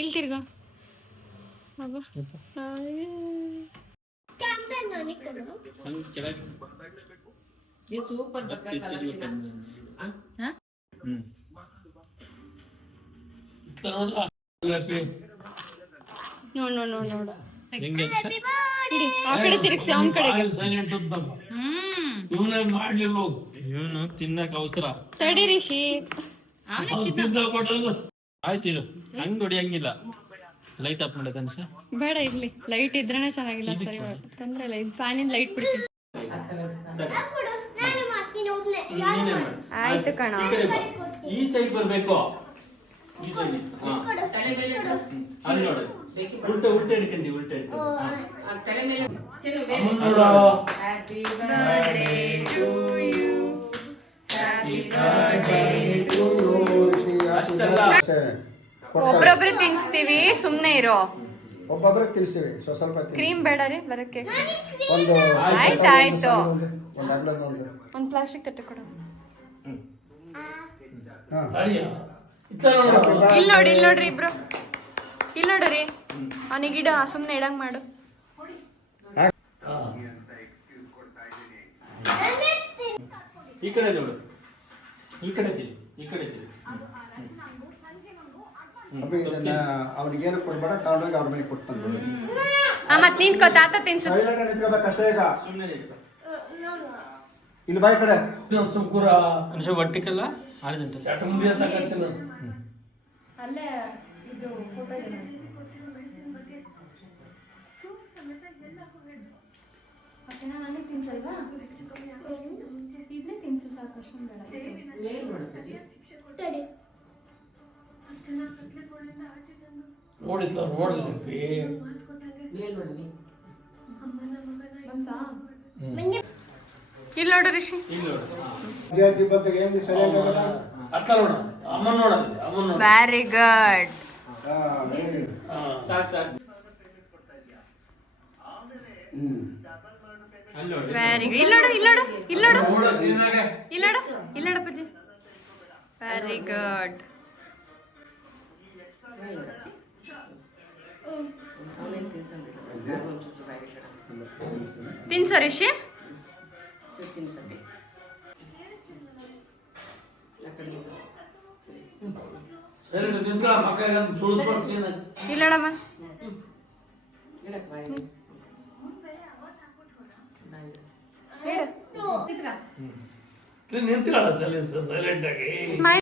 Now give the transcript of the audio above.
ಇಲ್ಲಿ ತಿರ್ಗ ಹೋಗು. ಸೂಪರ್ ನೋಡು ಆ ಕಡೆ ತಿರುಗಿಸಿ ಅವನ ಕಡೆಗೆ. ಇವನು ತಿನ್ನಕ್ ಅವಸರ ತಡಿ ರಿಷಿ. ಆಯ್ತು ಹಂಗ್ ಹೊಡಿಯಂಗಿಲ್ಲ. ಲೈಟ್ ಆಫ್ ಮಾಡೋದು ಅನ್ಸ ಬೇಡ ಇರ್ಲಿ, ಲೈಟ್ ಇದ್ರೇನೆ ಚೆನ್ನಾಗಿಲ್ಲ. ಸರಿ ತೊಂದ್ರೆ ಇಲ್ಲ, ಇದು ಫ್ಯಾನಿನ ಲೈಟ್ ಬಿಡ್ತೀನಿ. ಆಯ್ತು ಕಣ. ಈ ಸೈಡ್ ಬರ್ಬೇಕು. ಈ ಸೈಡ್ ಅಲ್ಲಿ ನೋಡಿ. ಉಲ್ಟೆ ಹಿಡ್ಕೊಂಡಿ. ತಲೆ ಮೇಲೆ Happy birthday to you. Happy birthday to you. ಒಬ್ರೊಬ್ರು ತಿನ್ಸ್ತೀವಿ, ಸುಮ್ನೆ ಇರೋ. ಒಬ್ಬೊಬ್ರು ತಿನ್ಸ್ತೀವಿ. ಸ್ವಲ್ಪ ಕ್ರೀಮ್ ಬೇಡ ರೀ ಬರಕ್ಕೆ. ಒಂದು ಆಯ್ತಾಯ್ತು. ಒಂದು ಪ್ಲಾಸ್ಟಿಕ್ ತಟ್ಟೆ ಕೊಡು. ಹಾ ಇಲ್ಲಿ ನೋಡ್ರಿ ಇಬ್ರು. ಇಲ್ಲಿ ನೋಡ್ರಿ, ಅವನಿಗೆ ಇಡ, ಸುಮ್ನೆ ಇಡಂಗ್ ಮಾಡು. ಈ ಕಡೆ ನೋಡು. ಈ ಕಡೆ ತಿರು. ಅವನಿಗೇನು ಕೊಡ್ಬೇಡ, ತಗೊಂಡೋಗಿ ಅವ್ರ ಮನೆಗೆ ಕೊಡ್ತಾನೆ. ಮತ್ ನಿಂತ್ಕೋ, ತಾತ ತಿನ್ಸು. ನಿಂತ್ಕೋಬೇಕಷ್ಟೇ. ಈಗ ಸುಮ್ಮನೆ ಇಲ್ಲಿ ಬಾಯಿ ಕಡೆ ಒಟ್ಟಿಕಲ್ಲ ಅಲ್ಲೇ ಇದು ಫೋಟೋ ಇದೆ. ಓಕೆನಾ? ನನಗೆ ತಿನ್ಸಲ್ವಾ? ಇದನ್ನೇ ತಿನ್ಸು ಸಾಕು, ಅಷ್ಟೊಂದು ಬೇಡ. ಇಲ್ಲಿ ನೋಡು Rishi. Very good. Very good. ಇಲ್ಲೋಡು ಪೂಜೆ. Very good. ತಿನ್ಸು ರಿಷಿ. ಇಲ್ಲೋಡಮ್ಮ. ನಿಂತ್ಕೊಳ್ಳ ಸೈಲೆಂಟ್ ಆಗಿ. ಸ್ಮೈಲ್